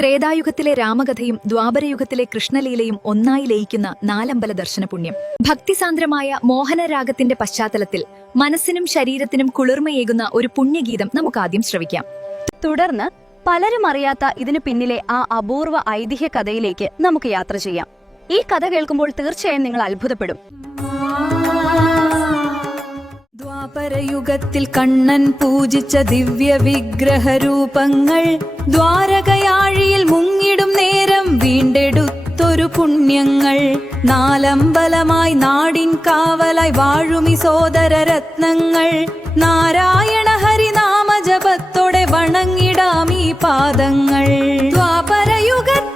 ത്രേതായുഗത്തിലെ രാമകഥയും ദ്വാപരയുഗത്തിലെ കൃഷ്ണലീലയും ഒന്നായി ലയിക്കുന്ന നാലമ്പല ദർശന പുണ്യം. ഭക്തിസാന്ദ്രമായ മോഹനരാഗത്തിന്റെ പശ്ചാത്തലത്തിൽ മനസ്സിനും ശരീരത്തിനും കുളിർമയേകുന്ന ഒരു പുണ്യഗീതം നമുക്കാദ്യം ശ്രവിക്കാം. തുടർന്ന് പലരും അറിയാത്ത ഇതിനു പിന്നിലെ ആ അപൂർവ ഐതിഹ്യ കഥയിലേക്ക് നമുക്ക് യാത്ര ചെയ്യാം. ഈ കഥ കേൾക്കുമ്പോൾ തീർച്ചയായും നിങ്ങൾ അത്ഭുതപ്പെടും. ദ്വാപരയുഗത്തിൽ കണ്ണൻ പൂജിച്ച ദിവ്യ വിഗ്രഹരൂപങ്ങൾ ദ്വാരകയാഴിയിൽ മുങ്ങിടും നേരം വീണ്ടെടുത്തൊരു പുണ്യങ്ങൾ. നാലമ്പലമായി നാടിൻ കാവലായി വാഴുമി സോദര രത്നങ്ങൾ. നാരായണ ഹരിനാമജപത്തോടെ വണങ്ങിടാമീ പാദങ്ങൾ. ദ്വാപരയുഗത്തിൽ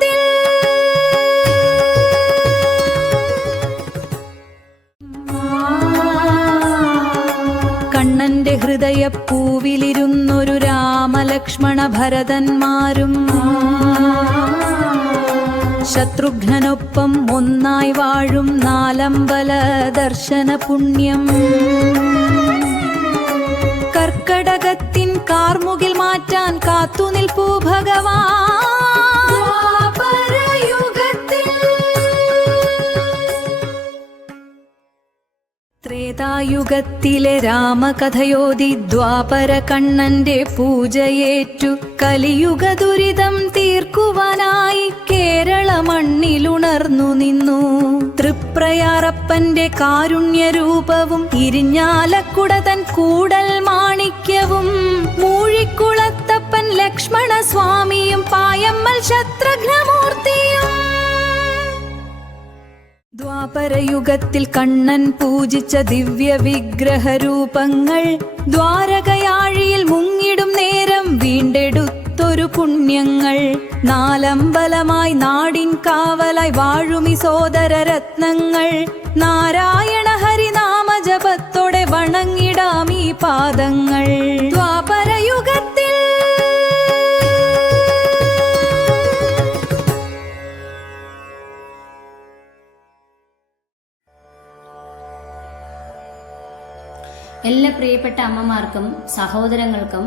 കണ്ണന്റെ ഹൃദയപ്പൂവിലിരുന്നൊരു രാമലക്ഷ്മണ ഭരതന്മാരും ശത്രുഘ്നനൊപ്പം ഒന്നായി വാഴും നാലമ്പല ദർശന പുണ്യം. കർക്കടകത്തിൻ കാർമുകിൽ മാറ്റാൻ കാത്തുനിൽപ്പൂ ഭഗവാൻ. ത്രേതായുഗത്തിലെ രാമകഥയോതി ദ്വാപര കണ്ണന്റെ പൂജയേറ്റു കലിയുഗ ദുരിതം തീർക്കുവാനായി കേരള മണ്ണിലുണർന്നു നിന്നു. തൃപ്രയാറപ്പന്റെ കാരുണ്യരൂപവും ഇരിഞ്ഞാലക്കുട തൻ കൂടൽ മാണിക്യവും മൂഴിക്കുളത്തപ്പൻ ലക്ഷ്മണ സ്വാമിയും പായമ്മൽ ശത്രുഘ്നമൂർത്തിയും. ദ്വാപരയുഗത്തിൽ കണ്ണൻ പൂജിച്ച ദിവ്യ വിഗ്രഹരൂപങ്ങൾ ദ്വാരകയാഴിയിൽ മുങ്ങിടും നേരം വീണ്ടെടുത്തൊരു പുണ്യങ്ങൾ. നാലമ്പലമായി നാടിൻ കാവലായി വാഴുമി സോദര രത്നങ്ങൾ. നാരായണ ഹരിനാമജപത്തോടെ വണങ്ങിടാമീ പാദങ്ങൾ. ദ്വാപരയുഗത്തിൽ എല്ലാ പ്രിയപ്പെട്ട അമ്മമാർക്കും സഹോദരങ്ങൾക്കും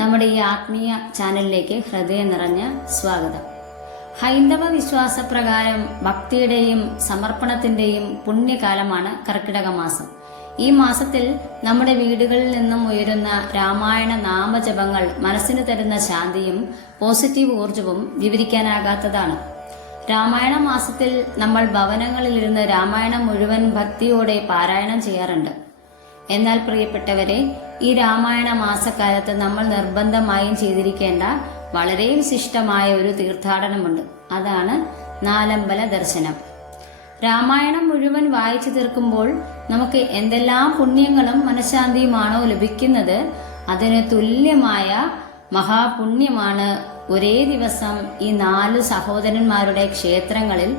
നമ്മുടെ ഈ ആത്മീയ ചാനലിലേക്ക് ഹൃദയം നിറഞ്ഞ സ്വാഗതം. ഹൈന്ദവ വിശ്വാസപ്രകാരം ഭക്തിയുടെയും സമർപ്പണത്തിന്റെയും പുണ്യകാലമാണ് കർക്കിടക മാസം. ഈ മാസത്തിൽ നമ്മുടെ വീടുകളിൽ നിന്നും ഉയരുന്ന രാമായണ നാമജപങ്ങൾ മനസ്സിന് തരുന്ന ശാന്തിയും പോസിറ്റീവ് ഊർജവും വിവരിക്കാനാകാത്തതാണ്. രാമായണ മാസത്തിൽ നമ്മൾ ഭവനങ്ങളിലിരുന്ന് രാമായണം മുഴുവൻ ഭക്തിയോടെ പാരായണം ചെയ്യാറുണ്ട്. എന്നാൽ പ്രിയപ്പെട്ടവരെ, ഈ രാമായണ മാസക്കാലത്ത് നമ്മൾ നിർബന്ധമായും ചെയ്തിരിക്കേണ്ട വളരെ വിശിഷ്ടമായ ഒരു തീർത്ഥാടനമുണ്ട്. അതാണ് നാലമ്പല ദർശനം. രാമായണം മുഴുവൻ വായിച്ചു തീർക്കുമ്പോൾ നമുക്ക് എന്തെല്ലാം പുണ്യങ്ങളും മനഃശാന്തിയുമാണോ ലഭിക്കുന്നത്, അതിന് തുല്യമായ മഹാപുണ്യമാണ് ഒരേ ദിവസം ഈ 4 സഹോദരന്മാരുടെ ക്ഷേത്രങ്ങളിൽ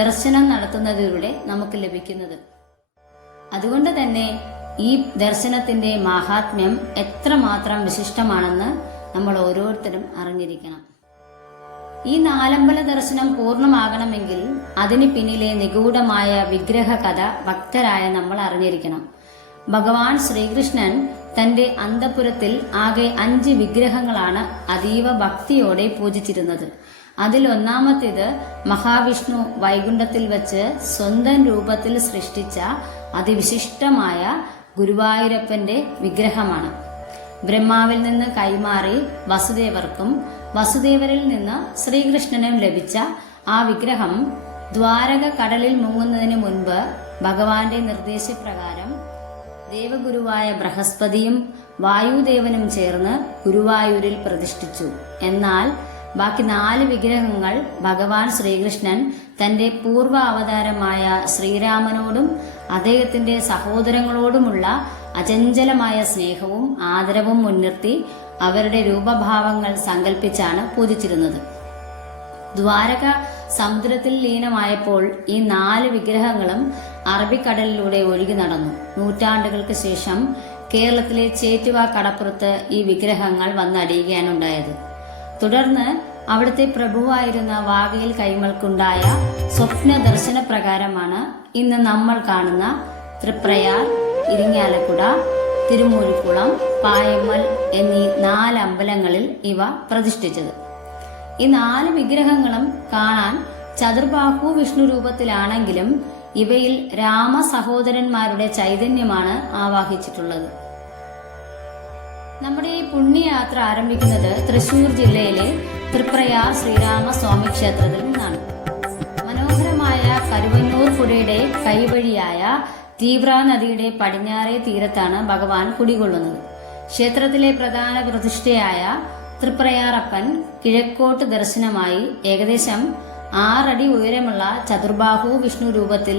ദർശനം നടത്തുന്നതിലൂടെ നമുക്ക് ലഭിക്കുന്നത്. അതുകൊണ്ട് തന്നെ ഈ ദർശനത്തിന്റെ മാഹാത്മ്യം എത്രമാത്രം വിശിഷ്ടമാണെന്ന് നമ്മൾ ഓരോരുത്തരും അറിഞ്ഞിരിക്കണം. ഈ നാലമ്പല ദർശനം പൂർണ്ണമാകണമെങ്കിൽ അതിന് പിന്നിലെ നിഗൂഢമായ വിഗ്രഹ കഥ ഭക്തരായ നമ്മൾ അറിഞ്ഞിരിക്കണം. ഭഗവാൻ ശ്രീകൃഷ്ണൻ തന്റെ അന്തഃപുരത്തിൽ ആകെ 5 വിഗ്രഹങ്ങളാണ് അതീവ ഭക്തിയോടെ പൂജിച്ചിരുന്നത്. അതിൽ ഒന്നാമത്തേത് മഹാവിഷ്ണു വൈകുണ്ഠത്തിൽ വച്ച് സ്വന്തം രൂപത്തിൽ സൃഷ്ടിച്ച അതിവിശിഷ്ടമായ ഗുരുവായൂരപ്പന്റെ വിഗ്രഹമാണ്. ബ്രഹ്മാവിൽ നിന്ന് കൈമാറി വസുദേവർക്കും വസുദേവരിൽ നിന്ന് ശ്രീകൃഷ്ണനും ലഭിച്ച ആ വിഗ്രഹം ദ്വാരക കടലിൽ മുങ്ങുന്നതിന് മുൻപ് ഭഗവാന്റെ നിർദ്ദേശപ്രകാരം ദേവഗുരുവായ ബൃഹസ്പതിയും വായുദേവനും ചേർന്ന് ഗുരുവായൂരിൽ പ്രതിഷ്ഠിച്ചു. എന്നാൽ ബാക്കി 4 വിഗ്രഹങ്ങൾ ഭഗവാൻ ശ്രീകൃഷ്ണൻ തന്റെ പൂർവ്വ അവതാരമായ ശ്രീരാമനോടും അദ്ദേഹത്തിന്റെ സഹോദരങ്ങളോടുമുള്ള അചഞ്ചലമായ സ്നേഹവും ആദരവും മുൻനിർത്തി അവരുടെ രൂപഭാവങ്ങൾ സങ്കല്പിച്ചാണ് പൂജിച്ചിരുന്നത്. ദ്വാരക സമുദ്രത്തിൽ ലീനമായപ്പോൾ ഈ 4 വിഗ്രഹങ്ങളും അറബിക്കടലിലൂടെ ഒഴുകി നടന്നു. നൂറ്റാണ്ടുകൾക്ക് ശേഷം കേരളത്തിലെ ചേറ്റുവ കടപ്പുറത്ത് ഈ വിഗ്രഹങ്ങൾ വന്നടിയുകയാണുണ്ടായത്. തുടർന്ന് അവിടുത്തെ പ്രഭുവായിരുന്ന വാകയിൽ കൈമൾക്കുണ്ടായ സ്വപ്ന ദർശന പ്രകാരമാണ് ഇന്ന് നമ്മൾ കാണുന്ന തൃപ്രയാർ, ഇരിങ്ങാലക്കുട, തിരുമൂഴിക്കുളം, പായമ്മൽ എന്നീ 4 അമ്പലങ്ങളിൽ ഇവ പ്രതിഷ്ഠിച്ചത്. ഈ 4 വിഗ്രഹങ്ങളും കാണാൻ ചതുർബാഹു വിഷ്ണു രൂപത്തിലാണെങ്കിലും ഇവയിൽ രാമ സഹോദരന്മാരുടെ ചൈതന്യമാണ് ആവാഹിച്ചിട്ടുള്ളത്. നമ്മുടെ ഈ പുണ്യയാത്ര ആരംഭിക്കുന്നത് തൃശൂർ ജില്ലയിലെ തൃപ്രയാർ ശ്രീരാമസ്വാമി ക്ഷേത്രത്തിൽ നിന്നാണ്. മനോഹരമായ കരുവന്നൂർ പുഴയുടെ കൈവഴിയായ തീവ്ര നദിയുടെ പടിഞ്ഞാറേ തീരത്താണ് ഭഗവാൻ കുടികൊള്ളുന്നത്. ക്ഷേത്രത്തിലെ പ്രധാന പ്രതിഷ്ഠയായ തൃപ്രയാറപ്പൻ കിഴക്കോട്ട് ദർശനമായി ഏകദേശം 6 അടി ഉയരമുള്ള ചതുർബാഹു വിഷ്ണു രൂപത്തിൽ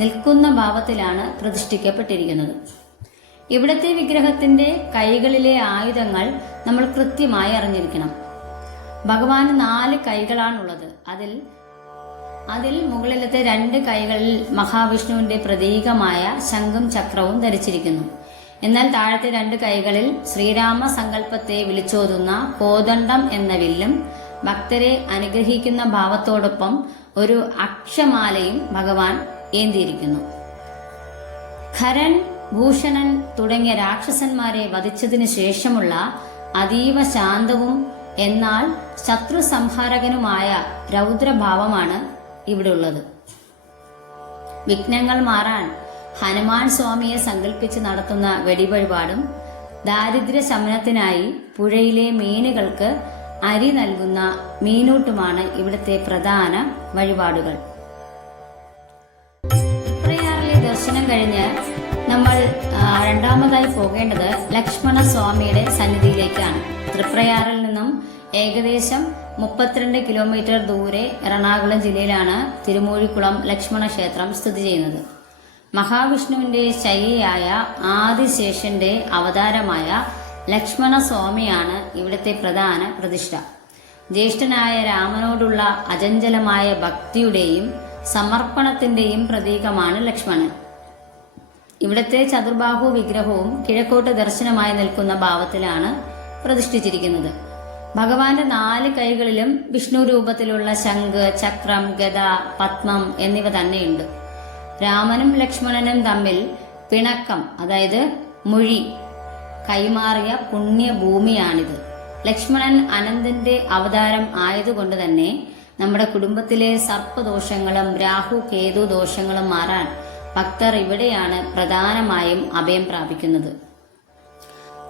നിൽക്കുന്ന ഭാവത്തിലാണ് പ്രതിഷ്ഠിക്കപ്പെട്ടിരിക്കുന്നത്. ഇവിടത്തെ വിഗ്രഹത്തിന്റെ കൈകളിലെ ആയുധങ്ങൾ നമ്മൾ കൃത്യമായി അറിഞ്ഞിരിക്കണം. ഭഗവാന് 4 കൈകളാണുള്ളത്. അതിൽ മുകളിലത്തെ 2 കൈകളിൽ മഹാവിഷ്ണുവിന്റെ പ്രതീകമായ ശംഖും ചക്രവും ധരിച്ചിരിക്കുന്നു. എന്നാൽ താഴത്തെ 2 കൈകളിൽ ശ്രീരാമ സങ്കല്പത്തെ വിളിച്ചോതുന്ന കോദണ്ഡം എന്ന വില്ലും ഭക്തരെ അനുഗ്രഹിക്കുന്ന ഭാവത്തോടൊപ്പം ഒരു അക്ഷമാലയും ഭഗവാൻ ഏന്തിയിരിക്കുന്നു. ഖരൻ, ഭൂഷണൻ തുടങ്ങിയ രാക്ഷസന്മാരെ വധിച്ചതിനു ശേഷമുള്ള അതീവ ശാന്തവും എന്നാൽ ശത്രു സംഹാരകനുമായ രൗദ്രഭാവമാണ് ഇവിടെ ഉള്ളത്. വിഘ്നങ്ങൾ മാറാൻ ഹനുമാൻ സ്വാമിയെ സങ്കല്പിച്ച് നടത്തുന്ന വെടിവഴിപാടും ദാരിദ്ര്യ ശമനത്തിനായി പുഴയിലെ മീനുകൾക്ക് അരി നൽകുന്ന മീനൂട്ടുമാണ് ഇവിടുത്തെ പ്രധാന വഴിപാടുകൾ. തൃപ്രയാറിലെ ദർശനം കഴിഞ്ഞ് നമ്മൾ രണ്ടാമതായി പോകേണ്ടത് ലക്ഷ്മണ സ്വാമിയുടെ സന്നിധിയിലേക്കാണ്. തൃപ്രയാറിൽ നിന്നും ഏകദേശം 32 കിലോമീറ്റർ ദൂരെ എറണാകുളം ജില്ലയിലാണ് തിരുമൂഴിക്കുളം ലക്ഷ്മണ ക്ഷേത്രം സ്ഥിതി ചെയ്യുന്നത്. മഹാവിഷ്ണുവിന്റെ ശയ്യയായ ആദിശേഷന്റെ അവതാരമായ ലക്ഷ്മണ സ്വാമിയാണ് ഇവിടുത്തെ പ്രധാന പ്രതിഷ്ഠ. ജ്യേഷ്ഠനായ രാമനോടുള്ള അചഞ്ചലമായ ഭക്തിയുടെയും സമർപ്പണത്തിന്റെയും പ്രതീകമാണ് ലക്ഷ്മണൻ. ഇവിടുത്തെ ചതുർബാഹു വിഗ്രഹവും കിഴക്കോട്ട് ദർശനമായി നിൽക്കുന്ന ഭാവത്തിലാണ് പ്രതിഷ്ഠിച്ചിരിക്കുന്നത്. ഭഗവാന്റെ 4 കൈകളിലും വിഷ്ണു രൂപത്തിലുള്ള ശംഖ്, ചക്രം, ഗദ, പത്മം എന്നിവ തന്നെയുണ്ട്. രാമനും ലക്ഷ്മണനും തമ്മിൽ പിണക്കം, അതായത് മൊഴി കൈമാറിയ പുണ്യഭൂമിയാണിത്. ലക്ഷ്മണൻ അനന്തന്റെ അവതാരം ആയതുകൊണ്ട് തന്നെ നമ്മുടെ കുടുംബത്തിലെ സർപ്പദോഷങ്ങളും രാഹു കേതു ദോഷങ്ങളും മാറാൻ ഭക്തർ ഇവിടെയാണ് പ്രധാനമായും അഭയം പ്രാപിക്കുന്നത്.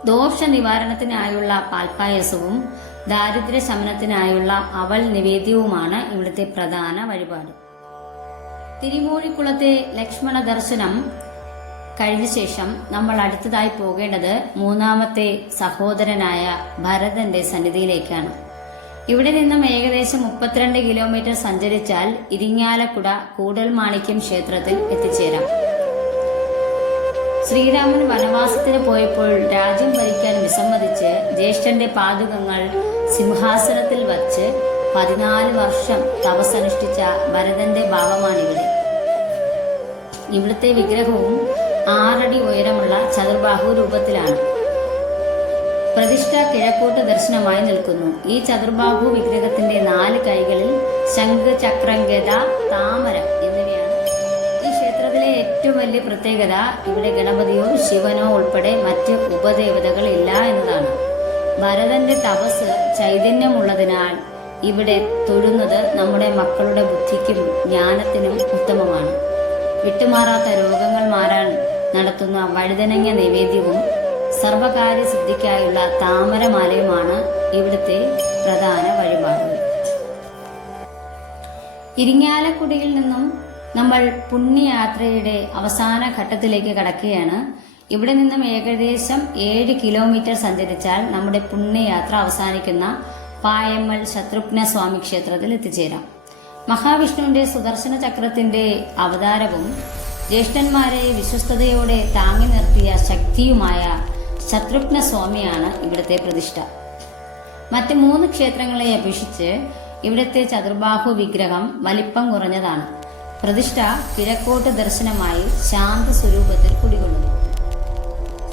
ദോഷ നിവാരണത്തിനായുള്ള പാൽപ്പായസവും ദാരിദ്ര്യ ശമനത്തിനായുള്ള അവൽ നിവേദ്യവുമാണ് ഇവിടുത്തെ പ്രധാന വഴിപാട്. തിരുമൂഴിക്കുളത്തെ ലക്ഷ്മണ ദർശനം കഴിഞ്ഞ ശേഷം നമ്മൾ അടുത്തതായി പോകേണ്ടത് 3ാമത്തെ സഹോദരനായ ഭരതന്റെ സന്നിധിയിലേക്കാണ്. ഇവിടെ നിന്നും ഏകദേശം 32 കിലോമീറ്റർ സഞ്ചരിച്ചാൽ ഇരിങ്ങാലക്കുട കൂടൽമാണിക്യം ക്ഷേത്രത്തിൽ എത്തിച്ചേരാം. ശ്രീരാമൻ വനവാസത്തിന് പോയപ്പോൾ രാജ്യം ഭരിക്കാൻ വിസമ്മതിച്ച് ജ്യേഷ്ഠന്റെ പാദുകങ്ങൾ സിംഹാസനത്തിൽ വച്ച് 14 വർഷം തപസ്സനുഷ്ഠിച്ച ഭരതന്റെ ഭാവമാണിവിടെ. ഇവിടുത്തെ വിഗ്രഹവും 6 അടി ഉയരമുള്ള ചതുർബാഹു രൂപത്തിലാണ്. പ്രതിഷ്ഠ കിഴക്കോട്ട് ദർശനമായി നിൽക്കുന്നു. ഈ ചതുർബാഹു വിഗ്രഹത്തിന്റെ 4 കൈകളിൽ ശംഖ്, ചക്രം, ഗദ, താമര എന്നിവയാണ്. ഈ ക്ഷേത്രത്തിലെ ഏറ്റവും വലിയ പ്രത്യേകത ഇവിടെ ഗണപതിയോ ശിവനോ ഉൾപ്പെടെ മറ്റ് ഉപദേവതകൾ ഇല്ല എന്നതാണ്. ഭരതന്റെ തപസ് ചൈതന്യമുള്ളതിനാൽ ഇവിടെ തൊഴുന്നത് നമ്മുടെ മക്കളുടെ ബുദ്ധിക്കും ജ്ഞാനത്തിനും ഉത്തമമാണ്. വിട്ടുമാറാത്ത രോഗങ്ങൾ മാറാൻ നടത്തുന്ന വഴുതനങ്ങ നിവേദ്യവും സർവകാര്യ സിദ്ധിക്കായുള്ള താമരമാലയുമാണ് ഇവിടുത്തെ പ്രധാന വഴിപാടുകൾ. ഇരിങ്ങാലക്കുടയിൽ നിന്നും നമ്മൾ പുണ്യയാത്രയുടെ അവസാന ഘട്ടത്തിലേക്ക് കടക്കുകയാണ്. ഇവിടെ നിന്നും ഏകദേശം 7 കിലോമീറ്റർ സഞ്ചരിച്ചാൽ നമ്മുടെ പുണ്യയാത്ര അവസാനിക്കുന്ന പായമ്മൽ ശത്രുഘ്ന സ്വാമി ക്ഷേത്രത്തിൽ എത്തിച്ചേരാം. മഹാവിഷ്ണുവിന്റെ സുദർശന ചക്രത്തിന്റെ അവതാരവും ജ്യേഷ്ഠന്മാരെ വിശ്വസ്തയോടെ താങ്ങി നിർത്തിയ ശക്തിയുമായ ശത്രുഘ്ന സ്വാമിയാണ് ഇവിടുത്തെ പ്രതിഷ്ഠ. മറ്റ് 3 ക്ഷേത്രങ്ങളെ അപേക്ഷിച്ച് ഇവിടുത്തെ ചതുർബാഹു വിഗ്രഹം വലിപ്പം കുറഞ്ഞതാണ്. പ്രതിഷ്ഠ കിഴക്കോട്ട് ദർശനമായി ശാന്ത സ്വരൂപത്തിൽ കുടികൊള്ളുന്നു.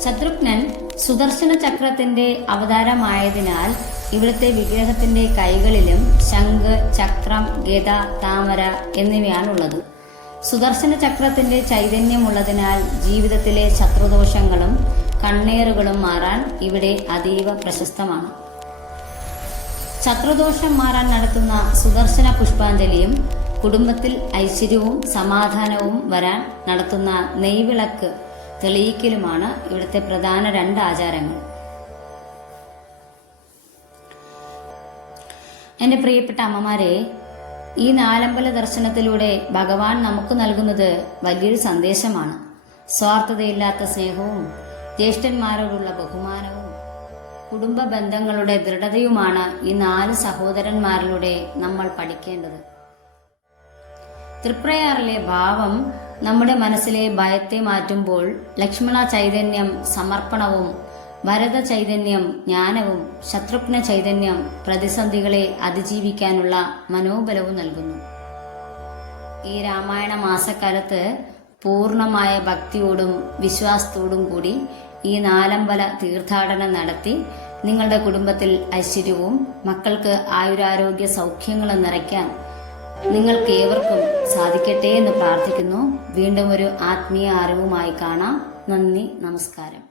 ശത്രുഘ്നൻ സുദർശന ചക്രത്തിന്റെ അവതാരമായതിനാൽ ഇവിടുത്തെ വിഗ്രഹത്തിന്റെ കൈകളിലും ശംഖ്, ചക്രം, ഗദ, താമര എന്നിവയാണുള്ളത്. സുദർശന ചക്രത്തിന്റെ ചൈതന്യമുള്ളതിനാൽ ജീവിതത്തിലെ ശത്രുദോഷങ്ങളും കണ്ണേറുകളും മാറാൻ ഇവിടെ അതീവ പ്രശസ്തമാണ്. ശത്രുദോഷം മാറാൻ നടത്തുന്ന സുദർശന പുഷ്പാഞ്ജലിയും കുടുംബത്തിൽ ഐശ്വര്യവും സമാധാനവും വരാൻ നടത്തുന്ന നെയ്വിളക്ക് തെളിയിക്കലുമാണ് ഇവിടുത്തെ പ്രധാന 2 ആചാരങ്ങൾ. എൻ്റെ പ്രിയപ്പെട്ട അമ്മമാരെ, ഈ നാലമ്പല ദർശനത്തിലൂടെ ഭഗവാൻ നമുക്ക് നൽകുന്നത് വലിയൊരു സന്ദേശമാണ്. സ്വാർത്ഥതയില്ലാത്ത സ്നേഹവും ജ്യേഷ്ഠന്മാരോടുള്ള ബഹുമാനവും കുടുംബ ബന്ധങ്ങളുടെ ദൃഢതയുമാണ് ഈ 4 സഹോദരന്മാരിലൂടെ നമ്മൾ പഠിക്കേണ്ടത്. തൃപ്രയാറിലെ ഭാവം നമ്മുടെ മനസ്സിലെ ഭയത്തെ മാറ്റുമ്പോൾ ലക്ഷ്മണ ചൈതന്യം സമർപ്പണവും, ഭരത ചൈതന്യം ജ്ഞാനവും, ശത്രുഘ്ന ചൈതന്യം പ്രതിസന്ധികളെ അതിജീവിക്കാനുള്ള മനോബലവും നൽകുന്നു. ഈ രാമായണ മാസക്കാലത്ത് പൂർണ്ണമായ ഭക്തിയോടും വിശ്വാസത്തോടും കൂടി ഈ നാലമ്പല തീർത്ഥാടനം നടത്തി നിങ്ങളുടെ കുടുംബത്തിൽ ഐശ്വര്യവും മക്കൾക്ക് ആയുരാരോഗ്യ സൗഖ്യങ്ങളും നിറയ്ക്കാൻ നിങ്ങൾക്ക് ഏവർക്കും സാധിക്കട്ടെ എന്ന് പ്രാർത്ഥിക്കുന്നു. വീണ്ടും ഒരു ആത്മീയ അറിവുമായി കാണാം. നന്ദി, നമസ്കാരം.